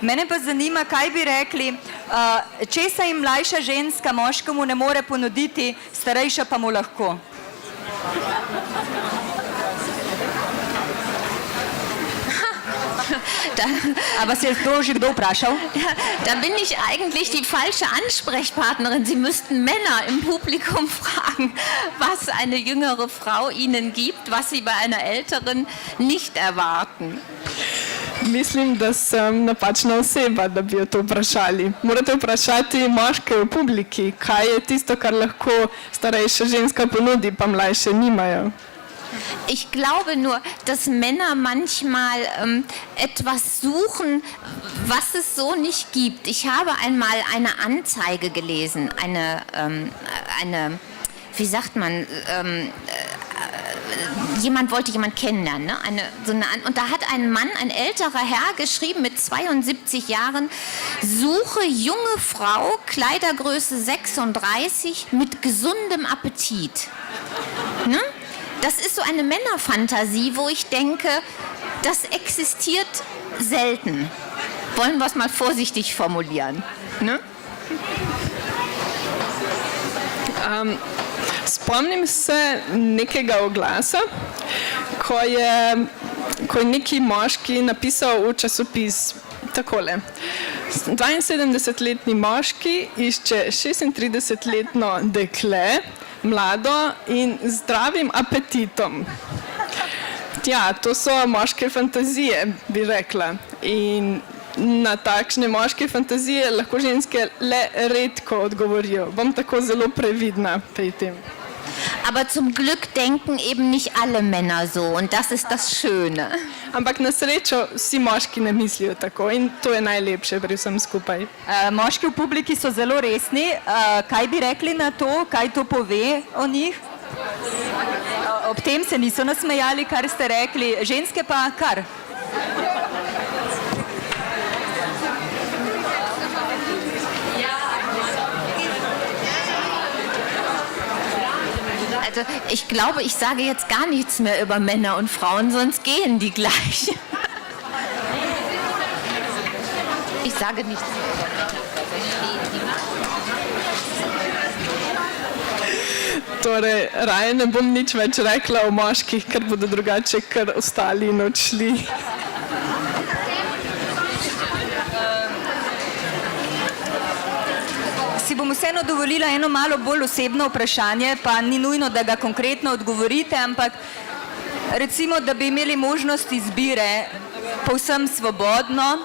Mene pa zanima, kaj bi rekli, česa jim mlajša ženska moškemu ne more ponuditi, starejša pa mu lahko. Aber was jetzt schon kdo vprašal? Da bin ich eigentlich die falsche Ansprechpartnerin. Sie müssten Männer im Publikum fragen, was eine jüngere Frau ihnen gibt, was sie bei einer älteren nicht erwarten. Mislim, da sem napačna oseba, da bi jo to vprašali. Morate vprašati moške v publiki, kaj je tisto, kar lahko starejša ženska ponudi, pa mlajše nimajo. Ich glaube nur, dass Männer manchmal etwas suchen, was es so nicht gibt. Ich habe einmal eine Anzeige gelesen, wie sagt man, jemand wollte jemand kennenlernen, ne? Und da hat ein Mann, ein älterer Herr, geschrieben mit 72 Jahren, suche junge Frau, Kleidergröße 36, mit gesundem Appetit. Ne? Das ist so eine Männerfantasie, wo ich denke, das existiert selten. Wollen wir es mal vorsichtig formulieren. Ne? Spomnim se nekega oglasa, ko je neki moški napisal v časopis takole. 72-letni moški išče 36-letno dekle, mlado in zdravim apetitom. Ja, to so moške fantazije, bi rekla. In na takšne moške fantazije lahko ženske le redko odgovorijo. Bom tako zelo previdna pri tem. Aber zum Glück denken eben nicht alle Männer so und das ist das Schöne. Ampak na srečo vsi moški ne mislijo tako in to je najlepše pri vsem skupaj. Moški v publiki so zelo resni. Kaj bi rekli na to? Kaj to pove o njih? Ob tem se niso nasmejali, kar ste rekli. Ženske pa kar? Also ich glaube, ich sage jetzt gar nichts mehr über Männer und Frauen, sonst gehen die gleich. Ich sage nichts mehr. Torej, raje ne bom nič več rekla o moških, ker bodo drugače kar ostali in odšli. Si bom vseeno dovolila eno malo bolj osebno vprašanje, pa ni nujno, da ga konkretno odgovorite, ampak recimo, da bi imeli možnost izbire povsem svobodno,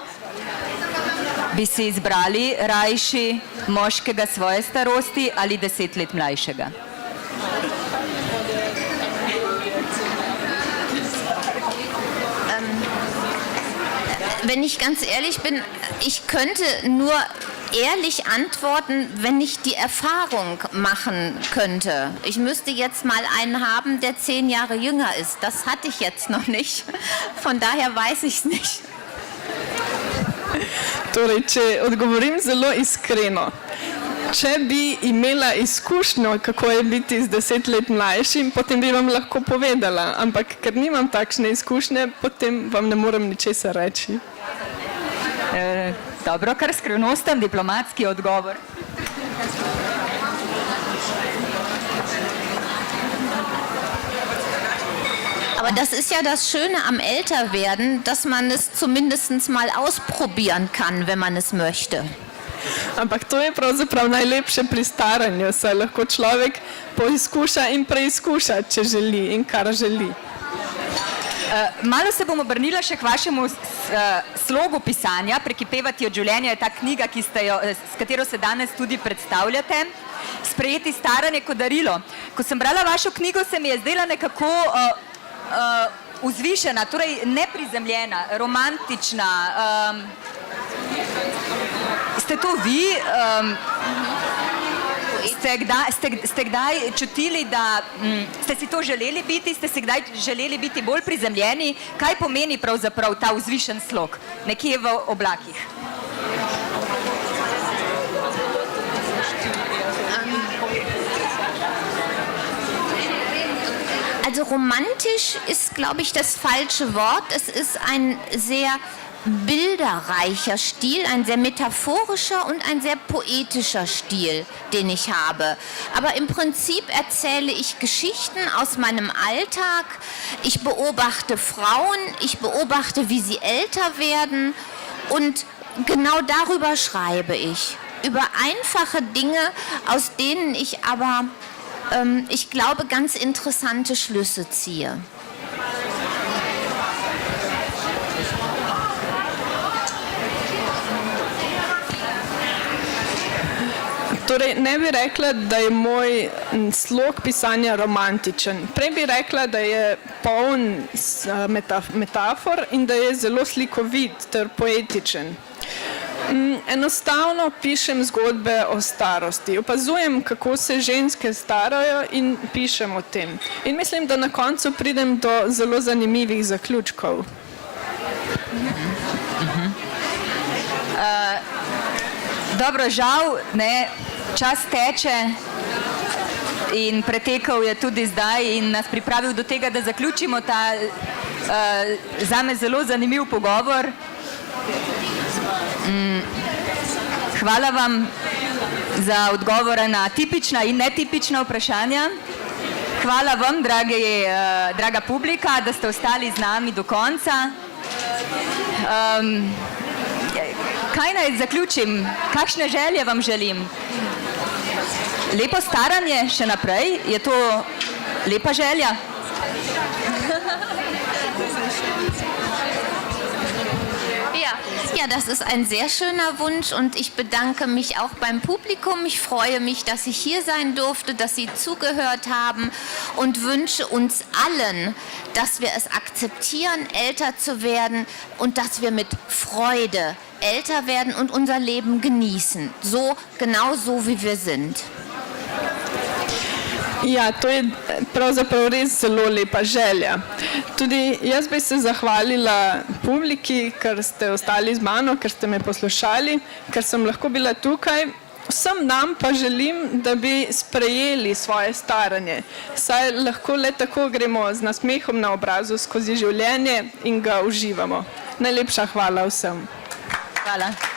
bi si izbrali rajši moškega svoje starosti ali 10 let mlajšega? Wenn ich ganz ehrlich bin, ich könnte nur ehrlich antworten, wenn ich die Erfahrung machen könnte. Ich müsste jetzt mal einen haben, der 10 Jahre jünger ist. Das hatte ich jetzt noch nicht. Von daher weiß ich es nicht. Torej, če odgovorim zelo iskreno, če bi imela izkušnjo, kako je biti z 10 let mlajšim, potem bi vam lahko povedala, ampak ker nimam takšne izkušnje, potem vam ne morem ničesar reči. Dobro, kar skrivnosten diplomatski odgovor. Aber das ist ja das Schöne am Älterwerden, dass man es zumindest mal ausprobieren kann, wenn man es möchte. Ampak to je pravzaprav najlepše pri staranju, saj lahko človek poizkuša in preizkuša, če želi in kar želi. Malo se bom obrnila še k vašemu slogu pisanja. Prekipevati od življenja je ta knjiga, s katero se danes tudi predstavljate. Sprejeti staranje kot darilo. Ko sem brala vašo knjigo, se mi je zdela nekako vzvišena, torej neprizemljena, romantična. Ste to vi? Ste kdaj čutili, da ste si to želeli biti? Ste si kdaj želeli biti bolj prizemljeni? Kaj pomeni pravzaprav ta vzvišen slog nekje v oblakih? Also romantisch ist, glaube ich, das falsche Wort. Es ist ein sehr bilderreicher Stil, ein sehr metaphorischer und ein sehr poetischer Stil, den ich habe. Aber im Prinzip erzähle ich Geschichten aus meinem Alltag. Ich beobachte Frauen, ich beobachte, wie sie älter werden und genau darüber schreibe ich. Über einfache Dinge, aus denen ich aber, ich glaube, ganz interessante Schlüsse ziehe. Torej, ne bi rekla, da je moj slog pisanja romantičen. Prej bi rekla, da je poln metafor in da je zelo slikovit ter poetičen. Enostavno pišem zgodbe o starosti. Opazujem, kako se ženske starajo in pišem o tem. In mislim, da na koncu pridem do zelo zanimivih zaključkov. Dobro, žal, ne, čas teče in pretekal je tudi zdaj in nas pripravil do tega, da zaključimo ta zame zelo zanimiv pogovor. Hvala vam za odgovore na tipična in netipična vprašanja. Hvala vam, draga publika, da ste ostali z nami do konca. Kaj naj zaključim? Kakšne želje vam želim? Lepo staranje še naprej? Je to lepa želja? Ja, das ist ein sehr schöner Wunsch und ich bedanke mich auch beim Publikum. Ich freue mich, dass ich hier sein durfte, dass Sie zugehört haben und wünsche uns allen, dass wir es akzeptieren, älter zu werden und dass wir mit Freude älter werden und unser Leben genießen. Genau so, wie wir sind. Ja, to je pravzaprav res zelo lepa želja. Tudi jaz bi se zahvalila publiki, ker ste ostali z mano, ker ste me poslušali, ker sem lahko bila tukaj. Vsem nam pa želim, da bi sprejeli svoje staranje. Saj lahko le tako gremo z nasmehom na obrazu skozi življenje in ga uživamo. Najlepša hvala vsem. Hvala.